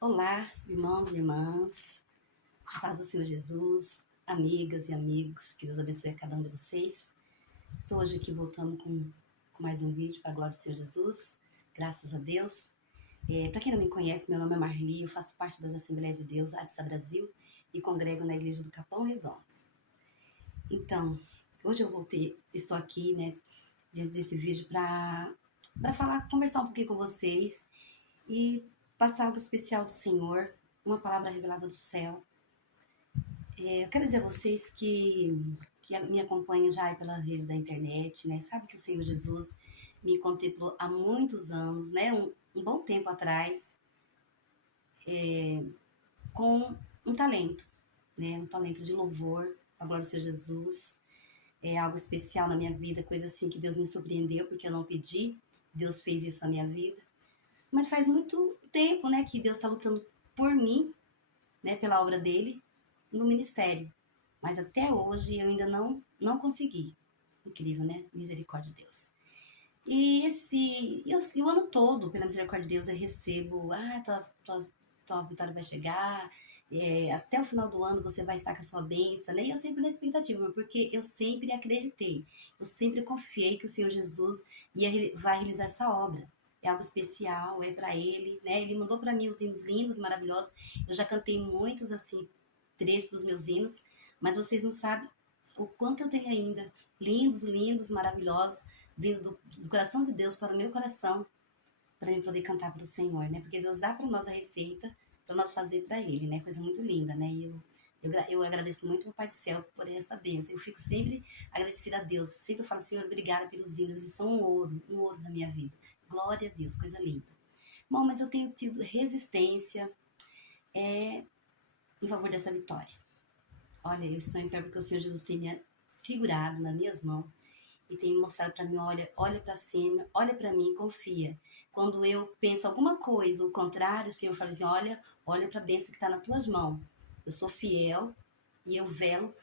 Olá, irmãos e irmãs, a paz do Senhor Jesus, amigas e amigos, que Deus abençoe a cada um de vocês. Estou hoje aqui voltando com mais um vídeo para a glória do Senhor Jesus, graças a Deus. Para quem não me conhece, meu nome é Marli, eu faço parte das Assembleias de Deus, Adsa Brasil, e congrego na Igreja do Capão Redondo. Então, hoje estou aqui, né, diante desse vídeo para conversar um pouquinho com vocês e passar algo especial do Senhor, uma palavra revelada do céu. Eu quero dizer a vocês que me acompanham já aí pela rede da internet, né? Sabe que o Senhor Jesus me contemplou há muitos anos, né? Um bom tempo atrás, com um talento, né? Um talento de louvor, a glória do Senhor Jesus. É algo especial na minha vida, coisa assim que Deus me surpreendeu, porque eu não pedi. Deus fez isso na minha vida. Mas faz muito tempo, né, que Deus está lutando por mim, né, pela obra dele no ministério. Mas até hoje eu ainda não consegui. Incrível, né? Misericórdia de Deus. O ano todo, pela misericórdia de Deus, eu recebo, tua vitória vai chegar, até o final do ano você vai estar com a sua bênção, né? E eu sempre na expectativa, porque eu sempre acreditei, eu sempre confiei que o Senhor Jesus vai realizar essa obra. É algo especial, é para Ele, né? Ele mandou para mim os hinos lindos, maravilhosos. Eu já cantei muitos, assim, trechos dos meus hinos, mas vocês não sabem o quanto eu tenho ainda. Lindos, lindos, maravilhosos, vindo do coração de Deus para o meu coração, para eu poder cantar para o Senhor, né? Porque Deus dá para nós a receita para nós fazer para Ele, né? Coisa muito linda, né? E eu agradeço muito ao Pai do Céu por essa bênção. Eu fico sempre agradecida a Deus. Sempre falo, Senhor, obrigada pelos hinos. Eles são um ouro na minha vida. Glória a Deus, coisa linda. Bom, mas eu tenho tido resistência em favor dessa vitória. Olha, eu estou em pé porque o Senhor Jesus tem me segurado nas minhas mãos e tem me mostrado para mim, olha para cima, olha para mim, confia. Quando eu penso alguma coisa, o contrário, o Senhor fala assim, olha para a bênção que está nas tuas mãos. Eu sou fiel e eu velo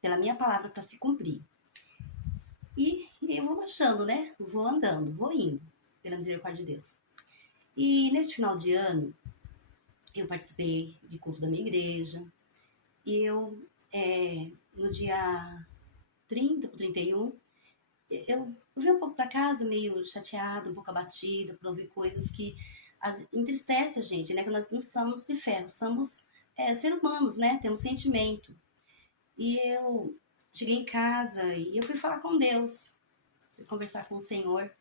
pela minha palavra para se cumprir. E eu vou marchando, né? Vou andando, vou indo, pela misericórdia de Deus. E neste final de ano, eu participei de culto da minha igreja. E no dia 30 para 31, eu vim um pouco para casa meio chateada, um pouco abatida, por ouvir coisas que entristece a gente, né? Que nós não somos de ferro, somos seres humanos, né? Temos sentimento. E eu cheguei em casa e eu fui falar com Deus, fui conversar com o Senhor,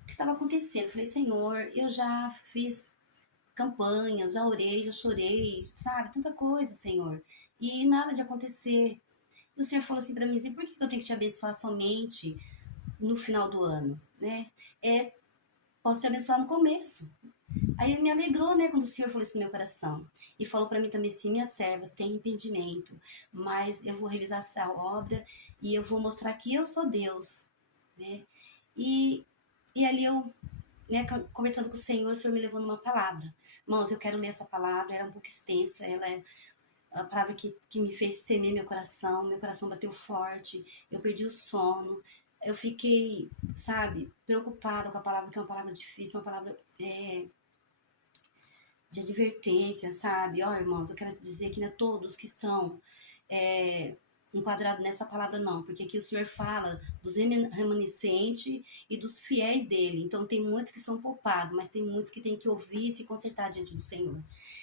o que estava acontecendo. Eu falei, Senhor, eu já fiz campanhas, já orei, já chorei, sabe? Tanta coisa, Senhor. E nada de acontecer. E o Senhor falou assim para mim, assim, por que eu tenho que te abençoar somente no final do ano, né? Posso te abençoar no começo. Aí me alegrou, né, quando o Senhor falou isso no meu coração. E falou para mim também assim, minha serva, tem impedimento, mas eu vou realizar essa obra e eu vou mostrar que eu sou Deus, né? E, e ali eu, né, conversando com o Senhor me levou numa palavra. Irmãos, eu quero ler essa palavra, ela é um pouco extensa, ela é a palavra que me fez temer meu coração bateu forte, eu perdi o sono, eu fiquei, sabe, preocupada com a palavra, que é uma palavra difícil, uma palavra de advertência, sabe? Ó, irmãos, eu quero dizer que não é todos que estão enquadrados nessa palavra, não, porque aqui o Senhor fala dos remanescentes e dos fiéis dele. Então, tem muitos que são poupados, mas tem muitos que têm que ouvir e se consertar diante do Senhor.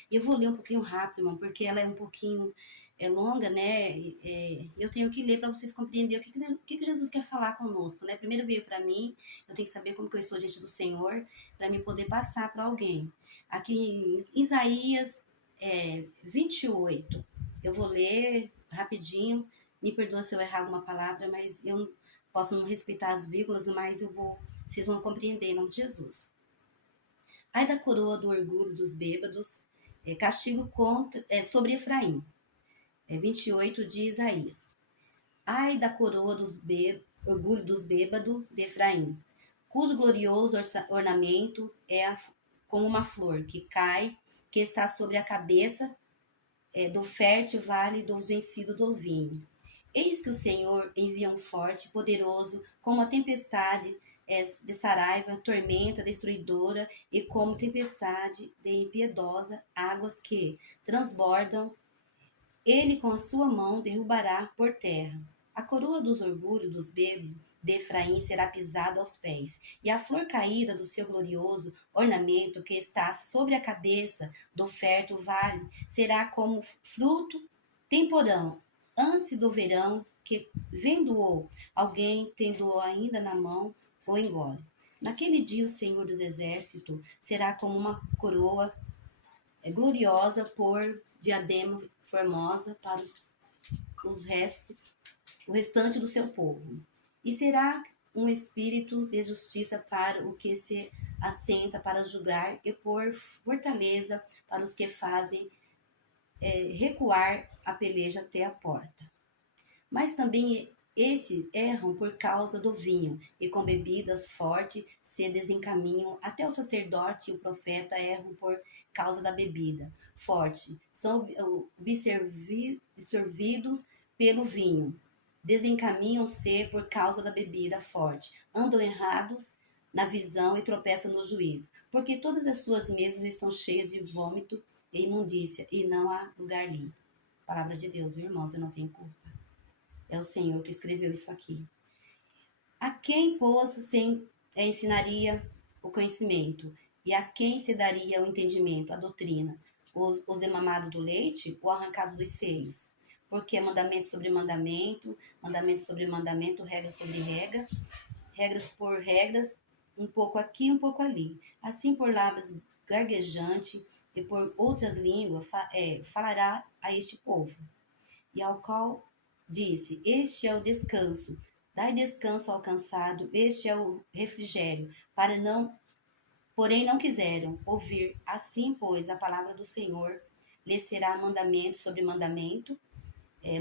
E eu vou ler um pouquinho rápido, irmão, porque ela é um pouquinho longa, né? Eu tenho que ler para vocês compreenderem o que Jesus quer falar conosco, né? Primeiro veio para mim, eu tenho que saber como que eu estou diante do Senhor, para me poder passar para alguém. Aqui em Isaías 28, eu vou ler rapidinho, me perdoa se eu errar alguma palavra, mas eu posso não respeitar as vírgulas, mas vocês vão compreender em nome de Jesus. Ai da coroa do orgulho dos bêbados, castigo sobre Efraim. 28 de Isaías. Ai da coroa orgulho dos bêbados de Efraim, cujo glorioso ornamento como uma flor que cai, que está sobre a cabeça do fértil vale dos vencidos do vinho. Eis que o Senhor envia um forte, poderoso, como a tempestade, de Saraiva, tormenta destruidora, e como tempestade de impiedosa, águas que transbordam, ele com a sua mão derrubará por terra. A coroa dos orgulhos dos bêbados de Efraim será pisada aos pés, e a flor caída do seu glorioso ornamento que está sobre a cabeça do fértil vale será como fruto temporão, antes do verão, que, vendo-o alguém, tendo-o ainda na mão, o engole. Naquele dia o Senhor dos Exércitos será como uma coroa gloriosa por diadema formosa para o restante do seu povo. E será um espírito de justiça para o que se assenta para julgar, e por fortaleza para os que fazem recuar a peleja até a porta. Mas também esses erram por causa do vinho, e com bebidas fortes se desencaminham. Até o sacerdote e o profeta erram por causa da bebida forte. São absorvidos pelo vinho. Desencaminham-se por causa da bebida forte. Andam errados na visão e tropeçam no juízo. Porque todas as suas mesas estão cheias de vômito e imundícia, e não há lugar limpo. Palavra de Deus, irmãos, eu não tenho culpa. É o Senhor que escreveu isso aqui. A quem, pois, se ensinaria o conhecimento? E a quem se daria o entendimento, a doutrina? Os demamados do leite ou arrancados dos seios? Porque é mandamento sobre mandamento, mandamento sobre mandamento, regra sobre regra, regras por regras, um pouco aqui, um pouco ali. Assim, por lábios gaguejante e por outras línguas, falará a este povo. E ao qual disse: este é o descanso, dai descanso ao cansado, este é o refrigério, porém não quiseram ouvir. Assim, pois, a palavra do Senhor lhes será mandamento sobre mandamento,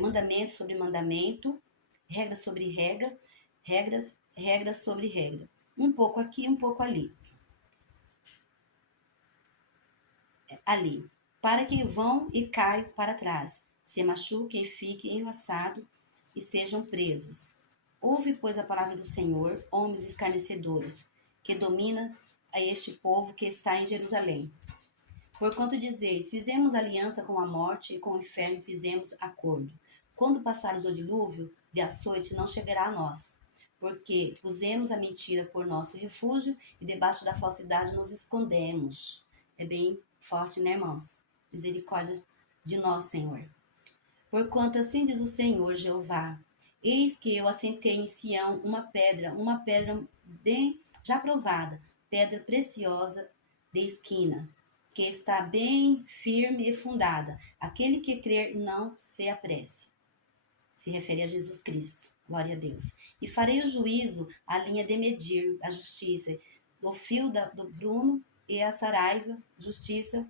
mandamento sobre mandamento, regra sobre regra, regras sobre regra. Um pouco aqui, um pouco ali. Para que vão e caiam para trás, se machuquem e fiquem enlaçados e sejam presos. Ouve, pois, a palavra do Senhor, homens escarnecedores, que domina a este povo que está em Jerusalém. Porquanto dizeis: fizemos aliança com a morte, e com o inferno fizemos acordo. Quando passar o dilúvio de açoite, não chegará a nós. Porque pusemos a mentira por nosso refúgio, e debaixo da falsidade nos escondemos. É bem forte, né, irmãos? Misericórdia de nós, Senhor. Porquanto assim diz o Senhor Jeová: eis que eu assentei em Sião uma pedra bem já provada, pedra preciosa de esquina, que está bem firme e fundada. Aquele que crer não se apresse. Se refere a Jesus Cristo. Glória a Deus. E farei o juízo, a linha de medir, a justiça, o fio do Bruno e a Saraiva, justiça,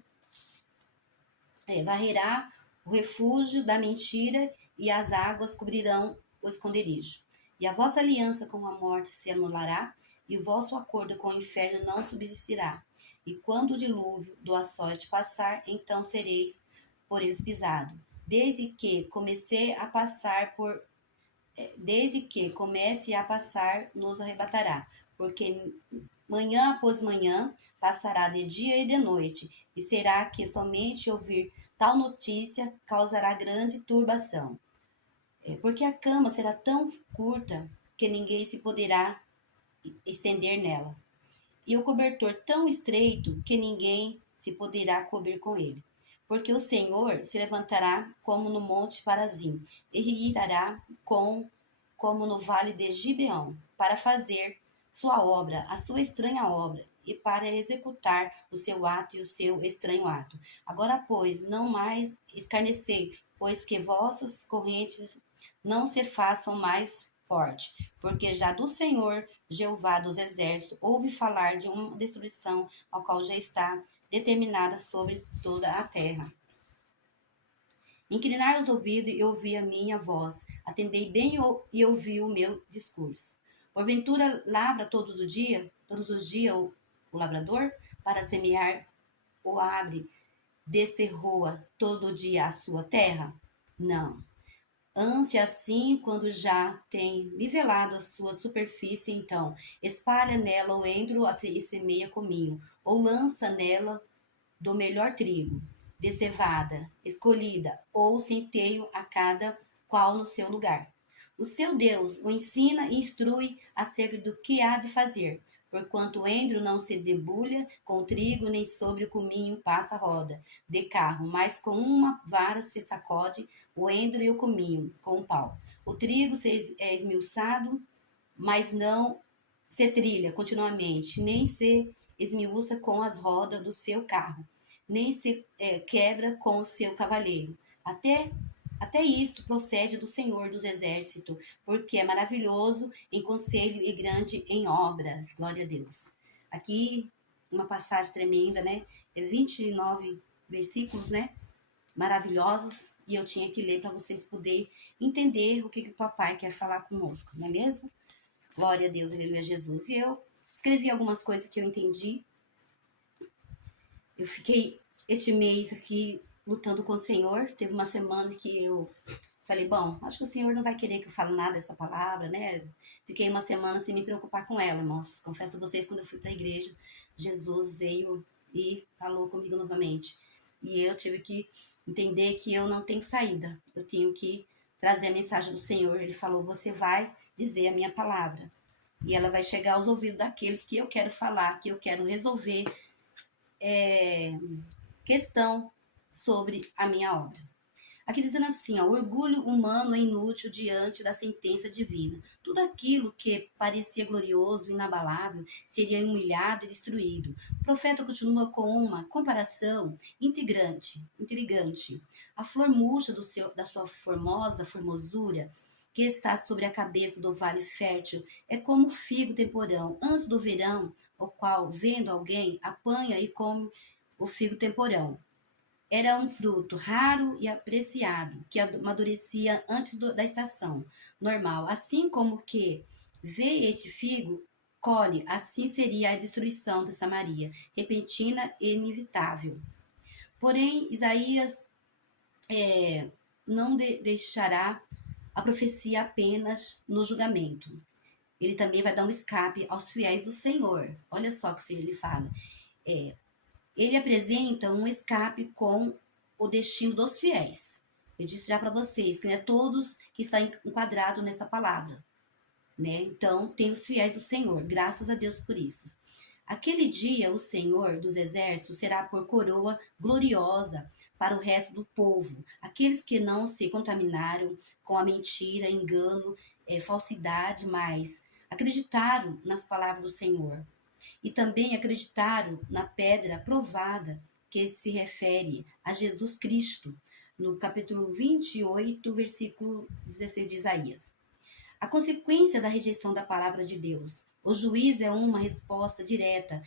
varrerá o refúgio da mentira, e as águas cobrirão o esconderijo. E a vossa aliança com a morte se anulará, e o vosso acordo com o inferno não subsistirá. E quando o dilúvio do açoite passar, então sereis por eles pisado. Desde que comece a passar, nos arrebatará. Porque manhã após manhã passará de dia e de noite, e será que somente ouvir tal notícia causará grande turbação. Porque a cama será tão curta que ninguém se poderá estender nela, e o cobertor tão estreito que ninguém se poderá cobrir com ele. Porque o Senhor se levantará como no monte Parazim, e irá como no vale de Gibeão, para fazer sua obra, a sua estranha obra, e para executar o seu ato e o seu estranho ato. Agora, pois, não mais escarnecei, pois que vossas correntes não se façam mais fortes, porque já do Senhor, Jeová dos exércitos, ouve falar de uma destruição, ao qual já está determinada sobre toda a terra. Inclinai os ouvidos e ouvi a minha voz, atendei bem e ouvi o meu discurso. Porventura lavra todos os dias o lavrador, para semear ou abre, desterroa todo dia a sua terra? Não. Ante assim, quando já tem nivelado a sua superfície, então espalha nela o endro e semeia cominho, ou lança nela do melhor trigo, de cevada, escolhida, ou centeio a cada qual no seu lugar. O seu Deus o ensina e instrui acerca do que há de fazer, porquanto o endro não se debulha com o trigo, nem sobre o cominho passa roda de carro, mas com uma vara se sacode o endro e o cominho com o pau. O trigo é esmiuçado, mas não se trilha continuamente, nem se esmiuça com as rodas do seu carro, nem se quebra com o seu cavaleiro. Até isto procede do Senhor dos Exércitos, porque é maravilhoso em conselho e grande em obras. Glória a Deus. Aqui, uma passagem tremenda, né? É 29 versículos, né? Maravilhosos. E eu tinha que ler para vocês poderem entender o que o papai quer falar conosco, não é mesmo? Glória a Deus, aleluia, Jesus. E eu escrevi algumas coisas que eu entendi. Eu fiquei este mês aqui lutando com o Senhor. Teve uma semana que eu falei, bom, acho que o Senhor não vai querer que eu fale nada dessa palavra, né? Fiquei uma semana sem me preocupar com ela, irmãos. Confesso a vocês, quando eu fui para a igreja, Jesus veio e falou comigo novamente. E eu tive que entender que eu não tenho saída. Eu tenho que trazer a mensagem do Senhor. Ele falou, você vai dizer a minha palavra. E ela vai chegar aos ouvidos daqueles que eu quero falar, que eu quero resolver questão sobre a minha obra. Aqui dizendo assim, ó, o orgulho humano é inútil diante da sentença divina. Tudo aquilo que parecia glorioso e inabalável seria humilhado e destruído. O profeta continua com uma comparação intrigante. A flor murcha da sua formosa formosura, que está sobre a cabeça do vale fértil, é como o figo temporão, antes do verão, o qual, vendo alguém, apanha e come o figo temporão. Era um fruto raro e apreciado, que amadurecia antes da estação normal. Assim como que vê este figo, colhe, assim seria a destruição de Samaria, repentina e inevitável. Porém, Isaías não deixará a profecia apenas no julgamento. Ele também vai dar um escape aos fiéis do Senhor. Olha só o que o Senhor lhe fala. Ele apresenta um escape com o destino dos fiéis. Eu disse já para vocês que não é todos que está enquadrado nesta palavra, né? Então, tem os fiéis do Senhor, graças a Deus por isso. Aquele dia, o Senhor dos Exércitos será por coroa gloriosa para o resto do povo, aqueles que não se contaminaram com a mentira, engano, falsidade, mas acreditaram nas palavras do Senhor. E também acreditaram na pedra provada, que se refere a Jesus Cristo, no capítulo 28, versículo 16 de Isaías. A consequência da rejeição da palavra de Deus. O juízo é uma resposta direta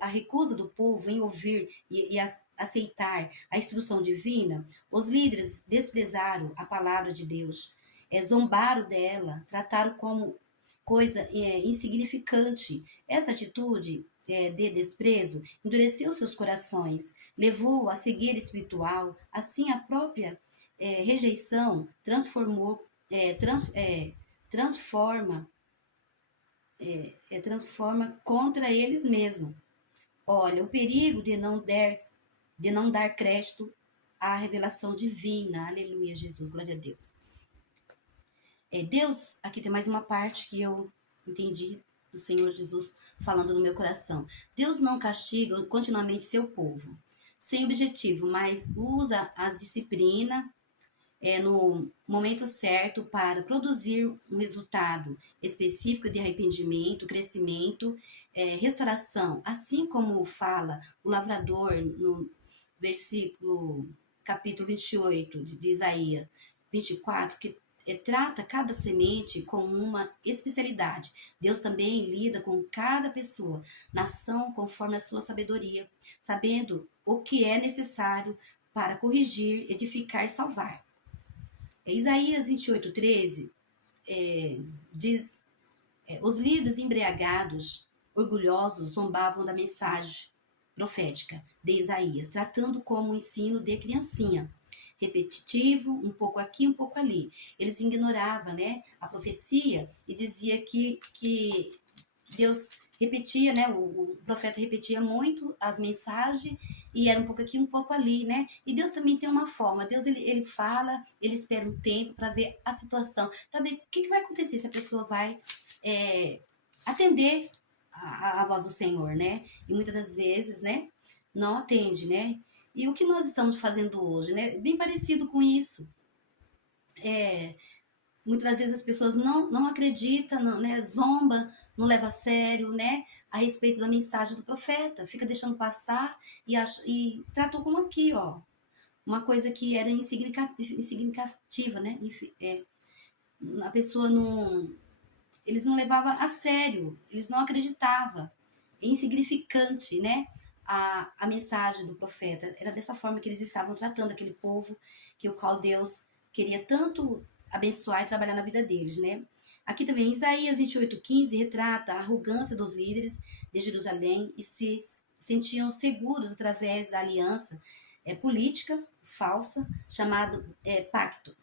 à recusa do povo em ouvir e aceitar a instrução divina. Os líderes desprezaram a palavra de Deus, zombaram dela, trataram como coisa insignificante. Essa atitude de desprezo endureceu seus corações, levou a cegueira espiritual. Assim, a própria rejeição transforma contra eles mesmos. Olha, o perigo de não dar crédito à revelação divina. Aleluia, Jesus, glória a Deus. Deus, aqui tem mais uma parte que eu entendi do Senhor Jesus falando no meu coração. Deus não castiga continuamente seu povo, sem objetivo, mas usa a disciplina no momento certo para produzir um resultado específico de arrependimento, crescimento, restauração. Assim como fala o lavrador no capítulo 28 de Isaías 24, que trata cada semente com uma especialidade. Deus também lida com cada pessoa, nação conforme a sua sabedoria, sabendo o que é necessário para corrigir, edificar e salvar. Isaías 28, 13 diz: os líderes embriagados, orgulhosos, zombavam da mensagem profética de Isaías, tratando como um ensino de criancinha. repetitivo, um pouco aqui, um pouco ali. Eles ignoravam, né, a profecia e dizia que Deus repetia, né? O profeta repetia muito as mensagens e era um pouco aqui, um pouco ali, né? E Deus também tem uma forma. Deus ele fala, ele espera um tempo para ver a situação, para ver o que vai acontecer se a pessoa vai atender a voz do Senhor, né? E muitas das vezes, né? Não atende, né? E o que nós estamos fazendo hoje, né? Bem parecido com isso. Muitas das vezes as pessoas não acreditam, não, né, zomba, não leva a sério, né, a respeito da mensagem do profeta, fica deixando passar e tratou como aqui, ó, uma coisa que era insignificativa, né, enfim, a pessoa não, eles não levavam a sério, eles não acreditavam, é insignificante, né, a mensagem do profeta, era dessa forma que eles estavam tratando aquele povo que o qual Deus queria tanto abençoar e trabalhar na vida deles, né? Aqui também, Isaías 28:15 retrata a arrogância dos líderes de Jerusalém e se sentiam seguros através da aliança política falsa, chamado pacto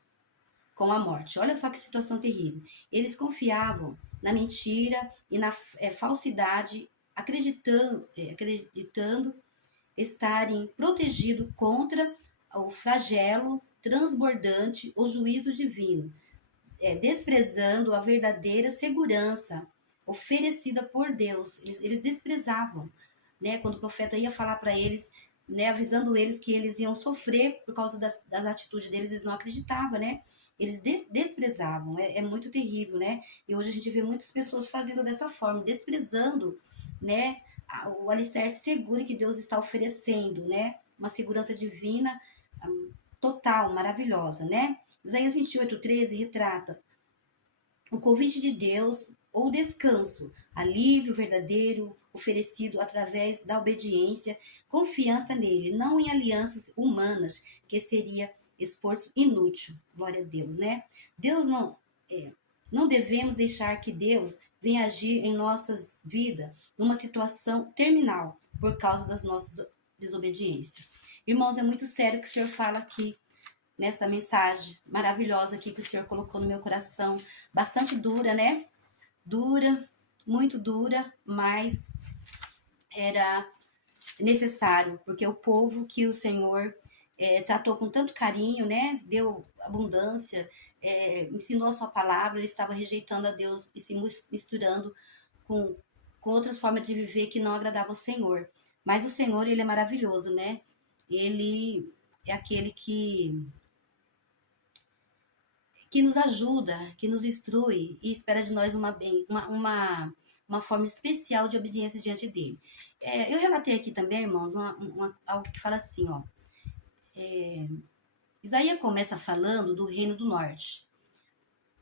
com a morte. Olha só que situação terrível. Eles confiavam na mentira e na falsidade, acreditando estarem protegidos contra o flagelo transbordante, o juízo divino, desprezando a verdadeira segurança oferecida por Deus. Eles desprezavam, né? Quando o profeta ia falar para eles, né, avisando eles que eles iam sofrer por causa das atitudes deles, eles não acreditavam, né? Eles desprezavam, é muito terrível, né? E hoje a gente vê muitas pessoas fazendo dessa forma, desprezando, né, o alicerce seguro que Deus está oferecendo, né? Uma segurança divina total, maravilhosa, né? Isaías 28:13 retrata o convite de Deus ou descanso, alívio verdadeiro oferecido através da obediência, confiança nele, não em alianças humanas, que seria esforço inútil. Glória a Deus, né? Deus não devemos deixar que Deus venha agir em nossas vidas numa situação terminal por causa das nossas desobediências. Irmãos, é muito sério o que o Senhor fala aqui nessa mensagem maravilhosa aqui que o Senhor colocou no meu coração. Bastante dura, né? Dura, muito dura, mas era necessário, porque o povo que o Senhor tratou com tanto carinho, né? Deu abundância, ensinou a sua palavra, ele estava rejeitando a Deus e se misturando com, com outras formas de viver que não agradavam ao Senhor. Mas o Senhor, ele é maravilhoso, né? Ele é aquele que nos ajuda, que nos instrui e espera de nós uma forma especial de obediência diante dele. Eu relatei aqui também, irmãos, algo que fala assim, ó. Isaías começa falando do reino do norte,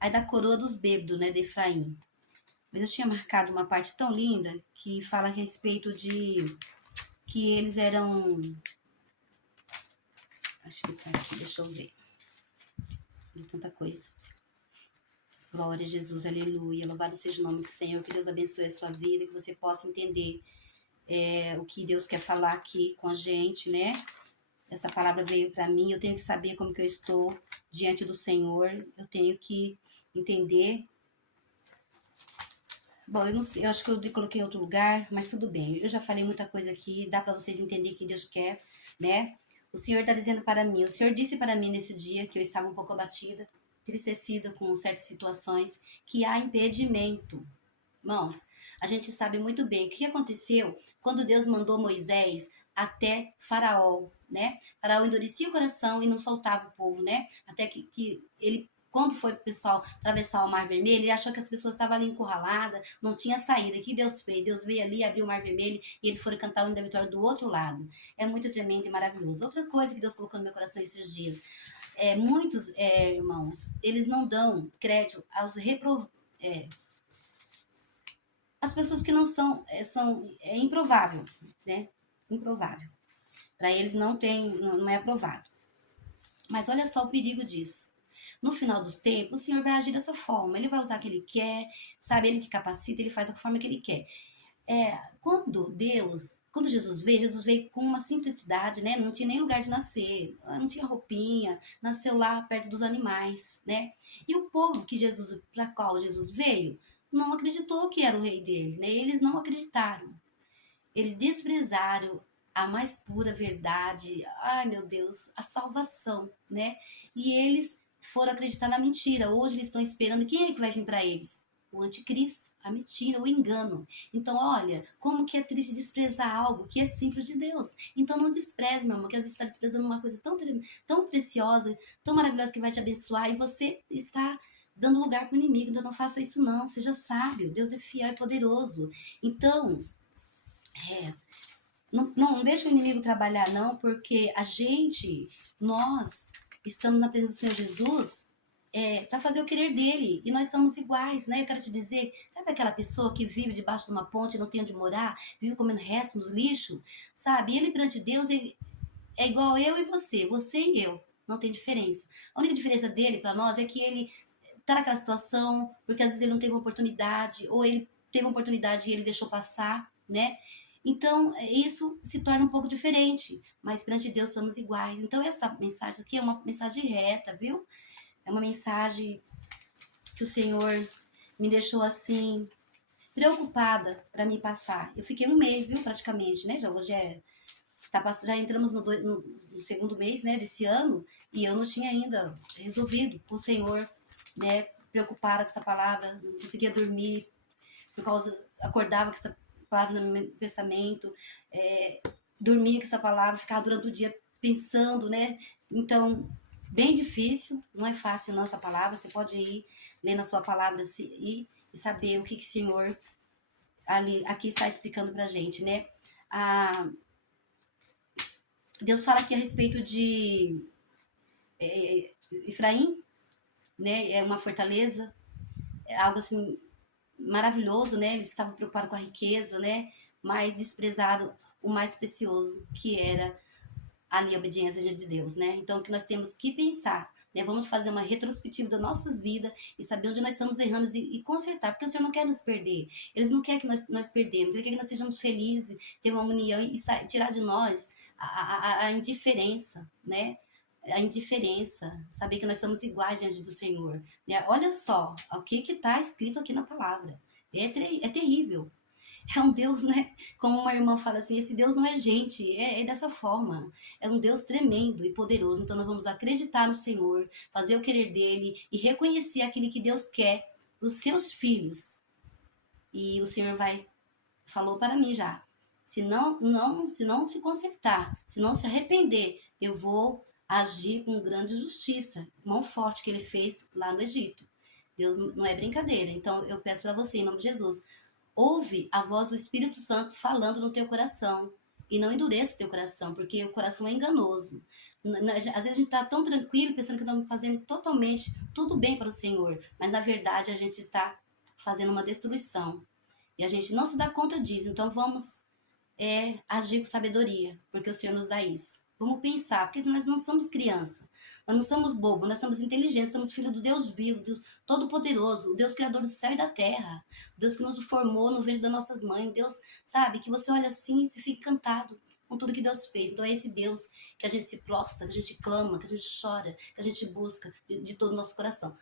aí da coroa dos bêbados, né, de Efraim. Mas eu tinha marcado uma parte tão linda que fala a respeito de que eles eram... Acho que tá aqui, deixa eu ver. Tem tanta coisa. Glória a Jesus, aleluia. Louvado seja o nome do Senhor. Que Deus abençoe a sua vida, que você possa entender o que Deus quer falar aqui com a gente, né? Essa palavra veio para mim, eu tenho que saber como que eu estou diante do Senhor. Eu tenho que entender. Bom, eu não sei, eu acho que eu coloquei em outro lugar, mas tudo bem. Eu já falei muita coisa aqui, dá para vocês entenderem o que Deus quer, né? O Senhor está dizendo para mim, o Senhor disse para mim nesse dia que eu estava um pouco abatida, entristecida com certas situações, que há impedimento. Irmãos, a gente sabe muito bem o que aconteceu quando Deus mandou Moisés até Faraó, né? Faraó endurecia o coração e não soltava o povo, né? Até que ele, quando foi o pessoal atravessar o Mar Vermelho, ele achou que as pessoas estavam ali encurraladas, não tinha saída. O que Deus fez? Deus veio ali, abriu o Mar Vermelho e eles foram cantar o hino da vitória do outro lado. É muito tremendo e maravilhoso. Outra coisa que Deus colocou no meu coração esses dias, muitos irmãos, eles não dão crédito aos as pessoas que não são improvável, né? Improvável. Para eles não é aprovado. Mas olha só o perigo disso. No final dos tempos, o Senhor vai agir dessa forma. Ele vai usar o que ele quer, sabe? Ele que capacita, ele faz da forma que ele quer. Quando Jesus veio com uma simplicidade, né? Não tinha nem lugar de nascer, não tinha roupinha, nasceu lá perto dos animais, né? E o povo para qual Jesus veio, não acreditou que era o rei dele, né? Eles não acreditaram. Eles desprezaram a mais pura verdade, ai meu Deus, a salvação, né? E eles foram acreditar na mentira. Hoje eles estão esperando quem é que vai vir para eles? O anticristo, a mentira, o engano. Então, olha, como que é triste desprezar algo que é simples de Deus. Então, não despreze, meu amor, que às vezes está desprezando uma coisa tão preciosa, tão maravilhosa que vai te abençoar e você está dando lugar para o inimigo. Então, não faça isso não, seja sábio. Deus é fiel e poderoso. Então, é, não deixa o inimigo trabalhar, não, porque nós estamos na presença do Senhor Jesus para fazer o querer dele, e nós somos iguais, né? Eu quero te dizer, sabe aquela pessoa que vive debaixo de uma ponte, não tem onde morar, vive comendo resto nos lixos, sabe? Ele perante Deus é igual eu e você e eu, não tem diferença. A única diferença dele para nós é que ele tá naquela situação, porque às vezes ele não teve uma oportunidade, ou ele teve uma oportunidade e ele deixou passar, né? Então, isso se torna um pouco diferente, mas perante Deus somos iguais. Então, essa mensagem aqui é uma mensagem reta, viu? É uma mensagem que o Senhor me deixou assim, preocupada para me passar. Eu fiquei um mês, viu, praticamente, né? Já entramos no segundo mês, né, desse ano, e eu não tinha ainda resolvido com o Senhor, né? Preocupada com essa palavra, não conseguia dormir, acordava com essa palavra no meu pensamento, dormia com essa palavra, ficava durante o dia pensando, né? Então, bem difícil, não é fácil não essa palavra, você pode ir ler na sua palavra e saber o que o Senhor aqui está explicando pra gente, né? Deus fala aqui a respeito de Efraim, né? É uma fortaleza, é algo assim maravilhoso, né? Eles estavam preocupados com a riqueza, né? Mas desprezado o mais precioso, que era ali a obediência de Deus, né? Então, o que nós temos que pensar, né? Vamos fazer uma retrospectiva das nossas vidas e saber onde nós estamos errando e consertar, porque o Senhor não quer nos perder. Ele não quer que nós perdemos, Ele quer que nós sejamos felizes, ter uma união e tirar de nós a indiferença, né? A indiferença, saber que nós somos iguais diante do Senhor. Né? Olha só o que está escrito aqui na palavra. É terrível. É um Deus, né? Como uma irmã fala assim, esse Deus não é gente, é dessa forma. É um Deus tremendo e poderoso. Então nós vamos acreditar no Senhor, fazer o querer dele e reconhecer aquilo que Deus quer para os seus filhos. E o Senhor falou para mim já. Se não se consertar, se não se arrepender, eu vou agir com grande justiça, mão forte que ele fez lá no Egito. Deus não é brincadeira. Então eu peço para você, em nome de Jesus, ouve a voz do Espírito Santo falando no teu coração. E não endureça teu coração, porque o coração é enganoso. Às vezes a gente está tão tranquilo, pensando que estamos fazendo totalmente tudo bem para o Senhor. Mas na verdade a gente está fazendo uma destruição. E a gente não se dá conta disso. Então vamos agir com sabedoria, porque o Senhor nos dá isso. Vamos pensar, porque nós não somos criança, nós não somos bobos, nós somos inteligentes, somos filhos do Deus vivo, Deus Todo-Poderoso, o Deus Criador do céu e da terra, o Deus que nos formou no ventre das nossas mães, Deus, sabe, que você olha assim e você fica encantado com tudo que Deus fez. Então é esse Deus que a gente se prostra, que a gente clama, que a gente chora, que a gente busca de todo o nosso coração.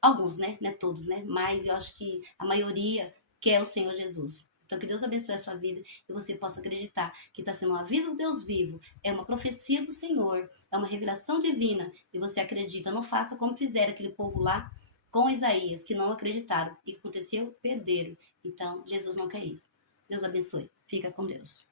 Alguns, né? Não é todos, né? Mas eu acho que a maioria quer o Senhor Jesus. Então, que Deus abençoe a sua vida e você possa acreditar que está sendo um aviso do Deus vivo, é uma profecia do Senhor, é uma revelação divina e você acredita. Não faça como fizeram aquele povo lá com Isaías, que não acreditaram. E o que aconteceu? Perderam. Então, Jesus não quer isso. Deus abençoe. Fica com Deus.